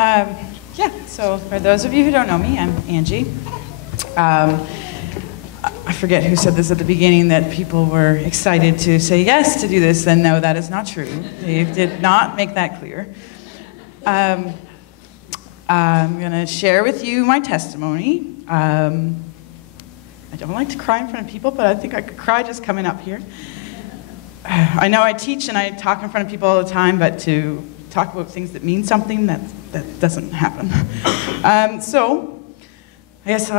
Yeah, so for those of you who don't know me, I'm Angie. I forget who said this at the beginning, that people were excited to say yes to do this, and no, that is not true. Dave did not make that clear. I'm going to share with you my testimony. I don't like to cry in front of people, but I think I could cry just coming up here. I know I teach and I talk in front of people all the time, but to talk about things that mean something, that doesn't happen. So, I guess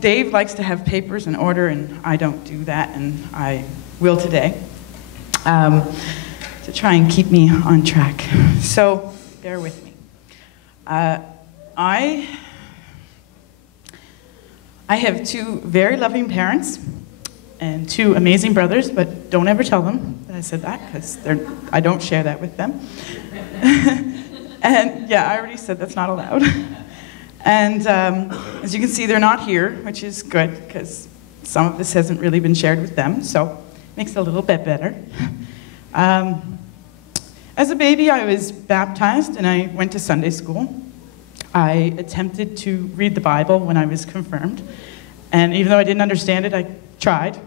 Dave likes to have papers in order, and I don't do that, and I will today, to try and keep me on track. So, bear with me. I have two very loving parents and two amazing brothers, but don't ever tell them that I said that, because I don't share that with them. And yeah, I already said that's not allowed. And as you can see, they're not here, which is good, because some of this hasn't really been shared with them, so it makes it a little bit better. As a baby, I was baptized and I went to Sunday school. I attempted to read the Bible when I was confirmed, and even though I didn't understand it, I tried.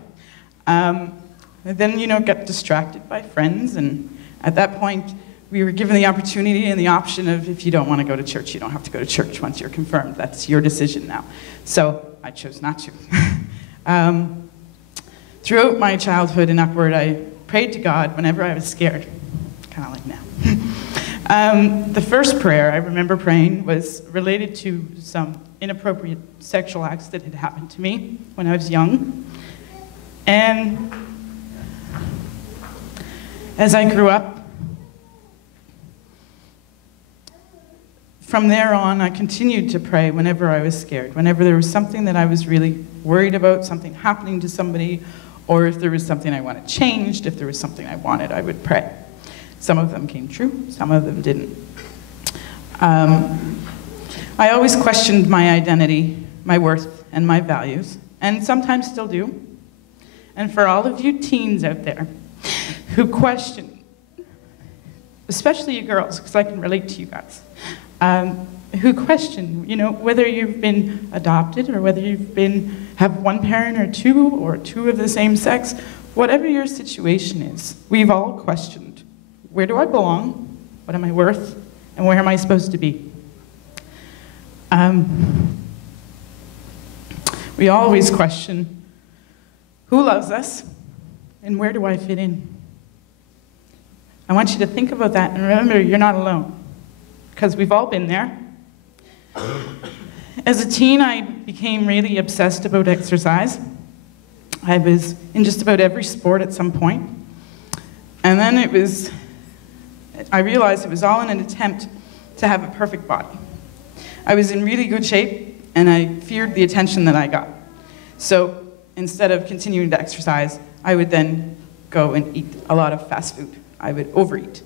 Then, got distracted by friends, and at that point, we were given the opportunity and the option of, if you don't want to go to church, you don't have to go to church once you're confirmed. That's your decision now. So I chose not to. Throughout my childhood and upward, I prayed to God whenever I was scared, kind of like now. The first prayer I remember praying was related to some inappropriate sexual acts that had happened to me when I was young. And as I grew up, from there on, I continued to pray whenever I was scared, whenever there was something that I was really worried about, something happening to somebody, or if there was something I wanted changed, if there was something I wanted, I would pray. Some of them came true, some of them didn't. I always questioned my identity, my worth, and my values, and sometimes still do. And for all of you teens out there who question, especially you girls, because I can relate to you guys, who question, whether you've been adopted or whether have one parent or two of the same sex, whatever your situation is, we've all questioned, where do I belong? What am I worth? And where am I supposed to be? We always question, who loves us? And where do I fit in? I want you to think about that and remember, you're not alone, because we've all been there. As a teen, I became really obsessed about exercise. I was in just about every sport at some point. And then I realized it was all in an attempt to have a perfect body. I was in really good shape, and I feared the attention that I got. So instead of continuing to exercise, I would then go and eat a lot of fast food. I would overeat.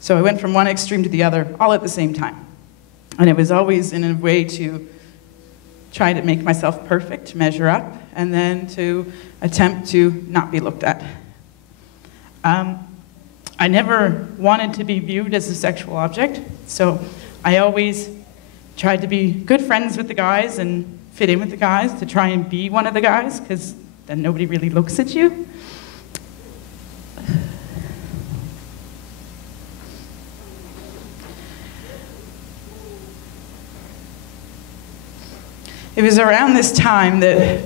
So I went from one extreme to the other, all at the same time. And it was always in a way to try to make myself perfect, to measure up, and then to attempt to not be looked at. I never wanted to be viewed as a sexual object, so I always tried to be good friends with the guys and fit in with the guys, to try and be one of the guys, because then nobody really looks at you. It was around this time that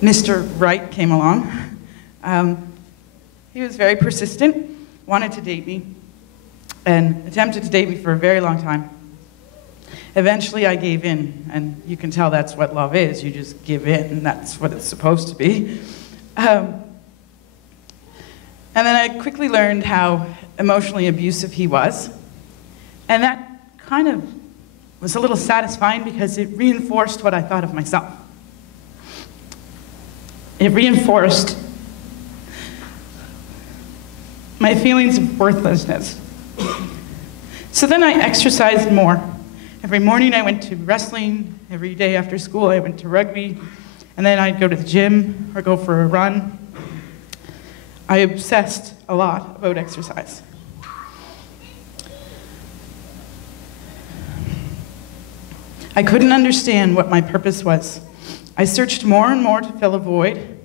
Mr. Right came along. He was very persistent, wanted to date me, and attempted to date me for a very long time. Eventually I gave in, and you can tell that's what love is. You just give in, and that's what it's supposed to be. And then I quickly learned how emotionally abusive he was, and that kind of was a little satisfying because it reinforced what I thought of myself. It reinforced my feelings of worthlessness. So then I exercised more. Every morning I went to wrestling, every day after school I went to rugby, and then I'd go to the gym or go for a run. I obsessed a lot about exercise. I couldn't understand what my purpose was. I searched more and more to fill a void.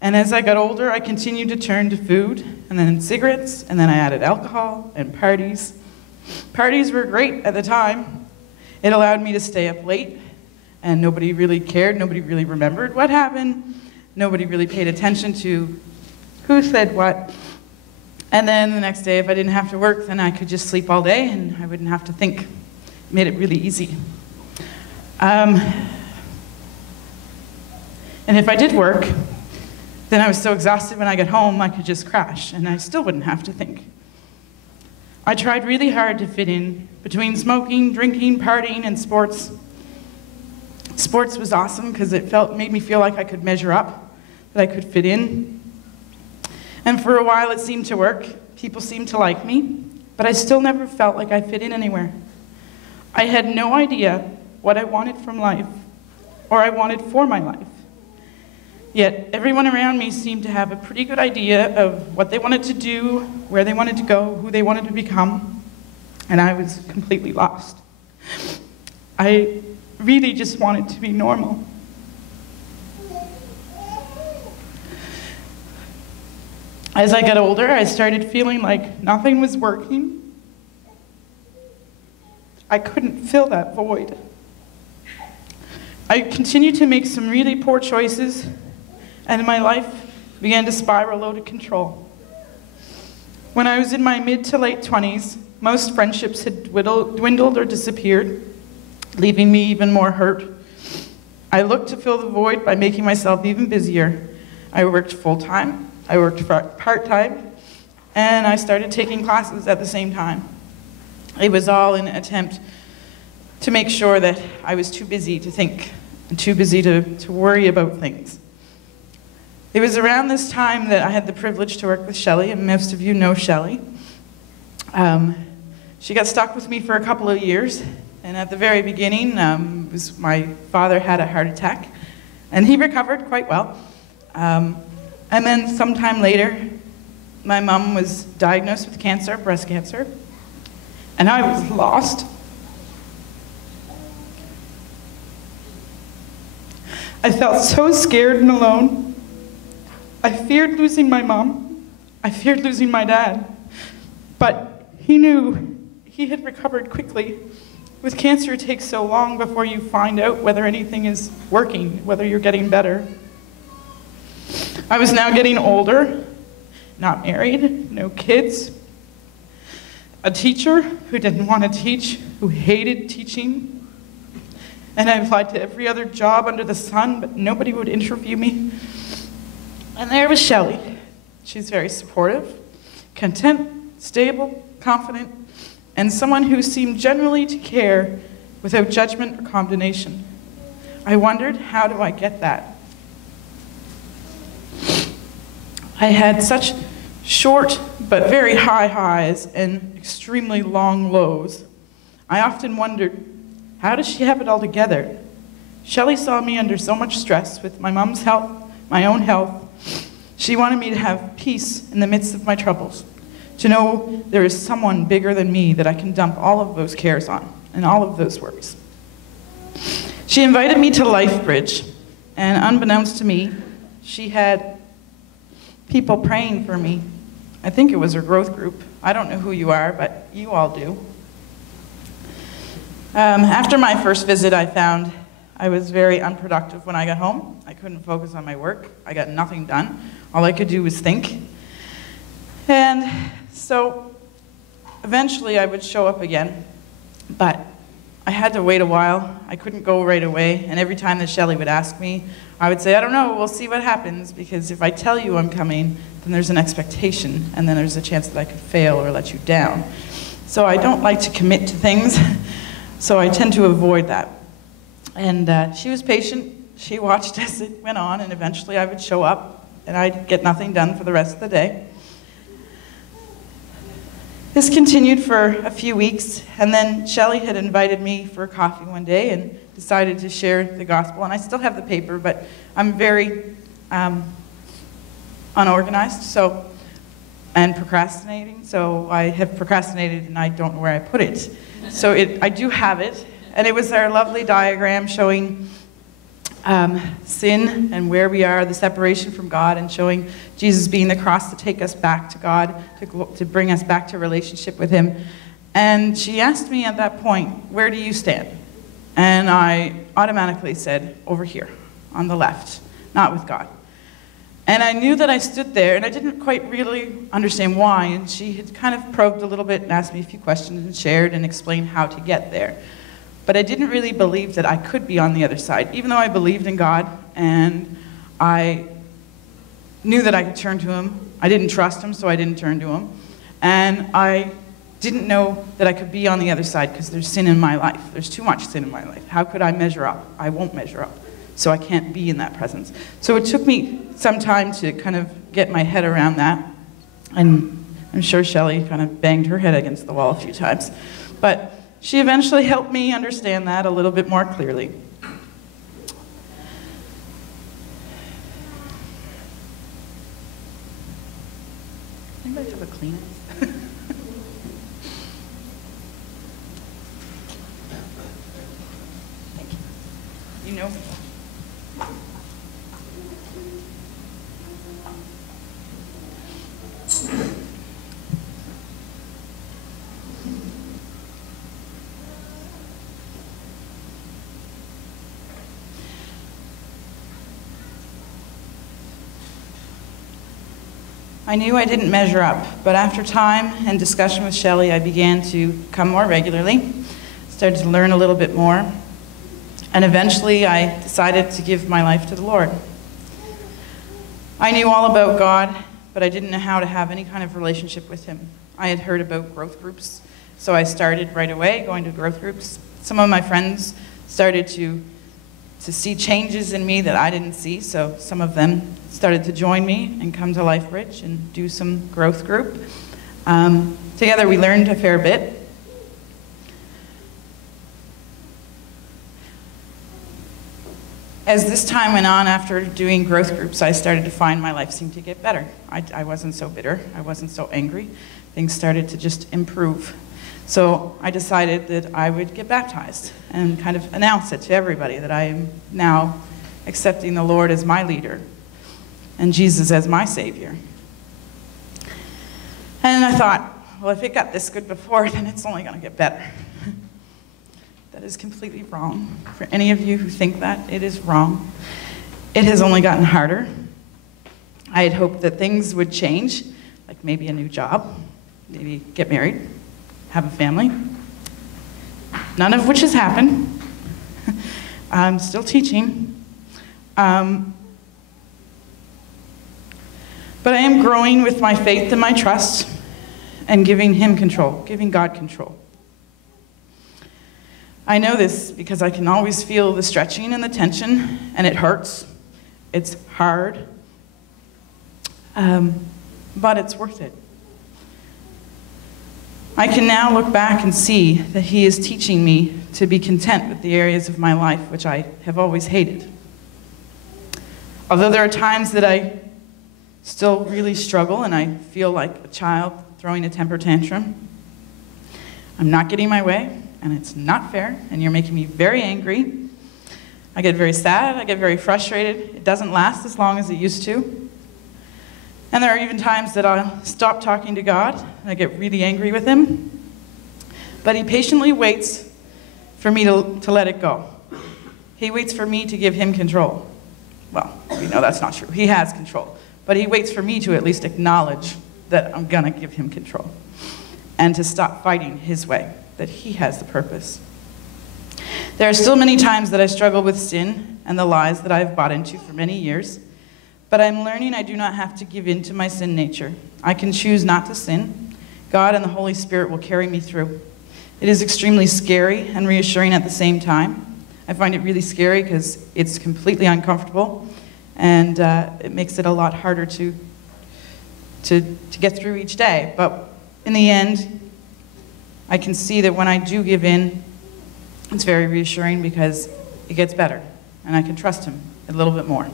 And as I got older, I continued to turn to food, and then cigarettes, and then I added alcohol and parties. Parties were great at the time. It allowed me to stay up late, and nobody really cared, nobody really remembered what happened, nobody really paid attention to who said what. And then the next day, if I didn't have to work, then I could just sleep all day, and I wouldn't have to think. It made it really easy. And if I did work, then I was so exhausted when I got home, I could just crash, and I still wouldn't have to think. I tried really hard to fit in between smoking, drinking, partying, and sports. Sports was awesome because it made me feel like I could measure up, that I could fit in. And for a while it seemed to work. People seemed to like me, but I still never felt like I fit in anywhere. I had no idea what I wanted from life, or I wanted for my life. Yet everyone around me seemed to have a pretty good idea of what they wanted to do, where they wanted to go, who they wanted to become, and I was completely lost. I really just wanted to be normal. As I got older, I started feeling like nothing was working. I couldn't fill that void. I continued to make some really poor choices, and my life began to spiral out of control. When I was in my mid to late 20s, most friendships had dwindled or disappeared, leaving me even more hurt. I looked to fill the void by making myself even busier. I worked full-time, I worked part-time, and I started taking classes at the same time. It was all in an attempt to make sure that I was too busy to think and too busy to worry about things. It was around this time that I had the privilege to work with Shelley, and most of you know Shelley. She got stuck with me for a couple of years, and at the very beginning, my father had a heart attack, and he recovered quite well. And then sometime later, my mom was diagnosed with cancer, breast cancer, and I was lost. I felt so scared and alone. I feared losing my mom. I feared losing my dad. But he knew he had recovered quickly. With cancer, it takes so long before you find out whether anything is working, whether you're getting better. I was now getting older, not married, no kids, a teacher who didn't want to teach, who hated teaching, and I applied to every other job under the sun, but nobody would interview me. And there was Shelley. She's very supportive, content, stable, confident, and someone who seemed generally to care without judgment or condemnation. I wondered, how do I get that? I had such short but very high highs and extremely long lows. I often wondered, how does she have it all together? Shelley saw me under so much stress with my mom's health, my own health. She wanted me to have peace in the midst of my troubles, to know there is someone bigger than me that I can dump all of those cares on and all of those worries. She invited me to LifeBridge, and unbeknownst to me, she had people praying for me. I think it was her growth group. I don't know who you are, but you all do. After my first visit, I found I was very unproductive when I got home. I couldn't focus on my work. I got nothing done. All I could do was think. And so eventually I would show up again, but I had to wait a while. I couldn't go right away, and every time that Shelley would ask me, I would say, I don't know, we'll see what happens, because if I tell you I'm coming, then there's an expectation, and then there's a chance that I could fail or let you down. So I don't like to commit to things, so I tend to avoid that. And she was patient. She watched as it went on, and eventually I would show up, and I'd get nothing done for the rest of the day. This continued for a few weeks, and then Shelley had invited me for coffee one day and decided to share the gospel. And I still have the paper, but I'm very unorganized and procrastinating. So I have procrastinated, and I don't know where I put it. So I do have it, And it was our lovely diagram showing sin and where we are, the separation from God, and showing Jesus being the cross to take us back to God, to bring us back to relationship with him. And she asked me at that point, where do you stand? And I automatically said, over here, on the left, not with God. And I knew that I stood there, and I didn't quite really understand why, and she had kind of probed a little bit and asked me a few questions and shared and explained how to get there. But I didn't really believe that I could be on the other side, even though I believed in God, and I knew that I could turn to him. I didn't trust him, so I didn't turn to him. And I didn't know that I could be on the other side because there's sin in my life. There's too much sin in my life. How could I measure up? I won't measure up. So I can't be in that presence. So it took me some time to kind of get my head around that. And I'm sure Shelley kind of banged her head against the wall a few times. But she eventually helped me understand that a little bit more clearly. Anybody have a Kleenex? Thank you. You know. I knew I didn't measure up, but after time and discussion with Shelley, I began to come more regularly, started to learn a little bit more, and eventually I decided to give my life to the Lord. I knew all about God, but I didn't know how to have any kind of relationship with him. I had heard about growth groups, so I started right away going to growth groups. Some of my friends started to see changes in me that I didn't see, so some of them started to join me and come to LifeBridge and do some growth group. Together we learned a fair bit. As this time went on, after doing growth groups, I started to find my life seemed to get better. I wasn't so bitter, I wasn't so angry. Things started to just improve. So I decided that I would get baptized and kind of announce it to everybody that I am now accepting the Lord as my leader and Jesus as my Savior. And I thought, well, if it got this good before, then it's only going to get better. That is completely wrong. For any of you who think that, it is wrong. It has only gotten harder. I had hoped that things would change, like maybe a new job, maybe get married, have a family, none of which has happened. I'm still teaching. But I am growing with my faith and my trust and giving him control, giving God control. I know this because I can always feel the stretching and the tension, and it hurts. It's hard, but it's worth it. I can now look back and see that he is teaching me to be content with the areas of my life which I have always hated. Although there are times that I still really struggle and I feel like a child throwing a temper tantrum, I'm not getting my way, and it's not fair, and you're making me very angry. I get very sad, I get very frustrated. It doesn't last as long as it used to. And there are even times that I'll stop talking to God, and I get really angry with him. But he patiently waits for me to let it go. He waits for me to give him control. Well, we know that's not true. He has control. But he waits for me to at least acknowledge that I'm gonna give him control and to stop fighting his way, that he has the purpose. There are still many times that I struggle with sin and the lies that I've bought into for many years. But I'm learning I do not have to give in to my sin nature. I can choose not to sin. God and the Holy Spirit will carry me through. It is extremely scary and reassuring at the same time. I find it really scary because it's completely uncomfortable, and it makes it a lot harder to get through each day. But in the end, I can see that when I do give in, it's very reassuring because it gets better, and I can trust him a little bit more.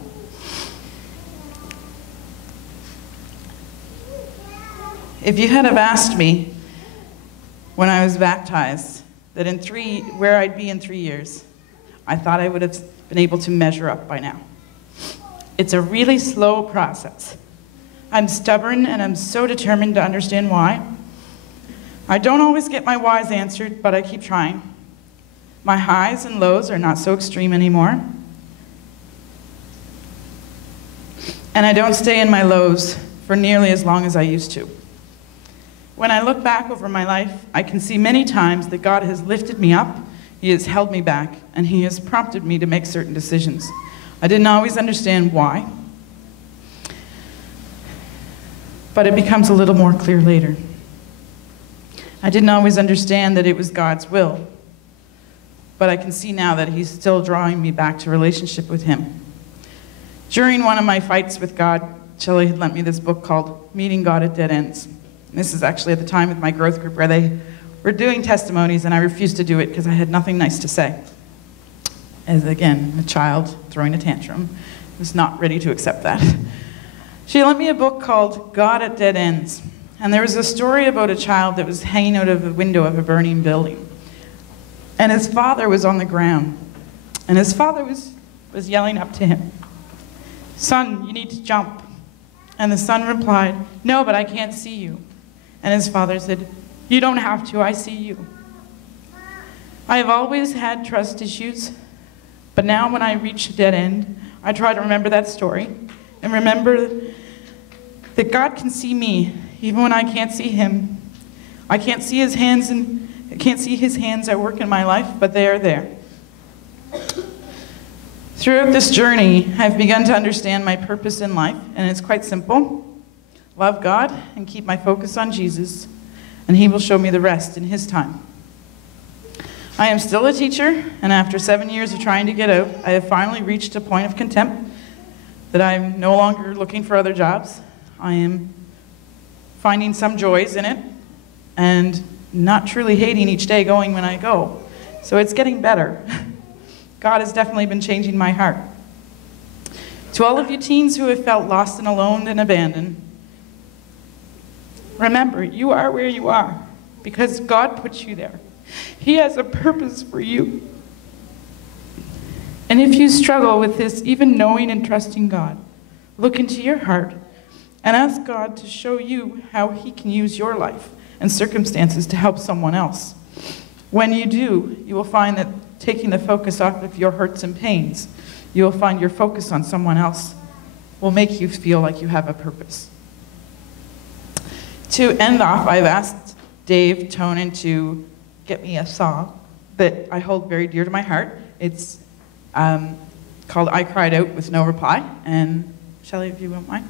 If you had have asked me when I was baptized that where I'd be in 3 years, I thought I would have been able to measure up by now. It's a really slow process. I'm stubborn and I'm so determined to understand why. I don't always get my whys answered, but I keep trying. My highs and lows are not so extreme anymore. And I don't stay in my lows for nearly as long as I used to. When I look back over my life, I can see many times that God has lifted me up, He has held me back, and He has prompted me to make certain decisions. I didn't always understand why, but it becomes a little more clear later. I didn't always understand that it was God's will, but I can see now that He's still drawing me back to relationship with Him. During one of my fights with God, Shelley had lent me this book called Meeting God at Dead Ends. And this is actually at the time with my growth group where they were doing testimonies, and I refused to do it because I had nothing nice to say. As again, a child throwing a tantrum, I was not ready to accept that. She lent me a book called God at Dead Ends. And there was a story about a child that was hanging out of the window of a burning building. And his father was on the ground. And his father was yelling up to him, "Son, you need to jump." And the son replied, "No, but I can't see you." And his father said, "You don't have to, I see you." I have always had trust issues, but now when I reach a dead end, I try to remember that story and remember that God can see me even when I can't see Him. I can't see His hands and I can't see His hands at work in my life, but they are there. Throughout this journey, I've begun to understand my purpose in life, and it's quite simple. Love God and keep my focus on Jesus, and He will show me the rest in His time. I am still a teacher, and after 7 years of trying to get out, I have finally reached a point of contempt that I'm no longer looking for other jobs. I am finding some joys in it, and not truly hating each day going when I go. So it's getting better. God has definitely been changing my heart. To all of you teens who have felt lost and alone and abandoned, remember, you are where you are because God put you there. He has a purpose for you. And if you struggle with this, even knowing and trusting God, look into your heart and ask God to show you how He can use your life and circumstances to help someone else. When you do, you will find that taking the focus off of your hurts and pains, you will find your focus on someone else will make you feel like you have a purpose. To end off, I've asked Dave Tonin to get me a song that I hold very dear to my heart. It's called I Cried Out with No Reply. And Shelley, if you won't mind.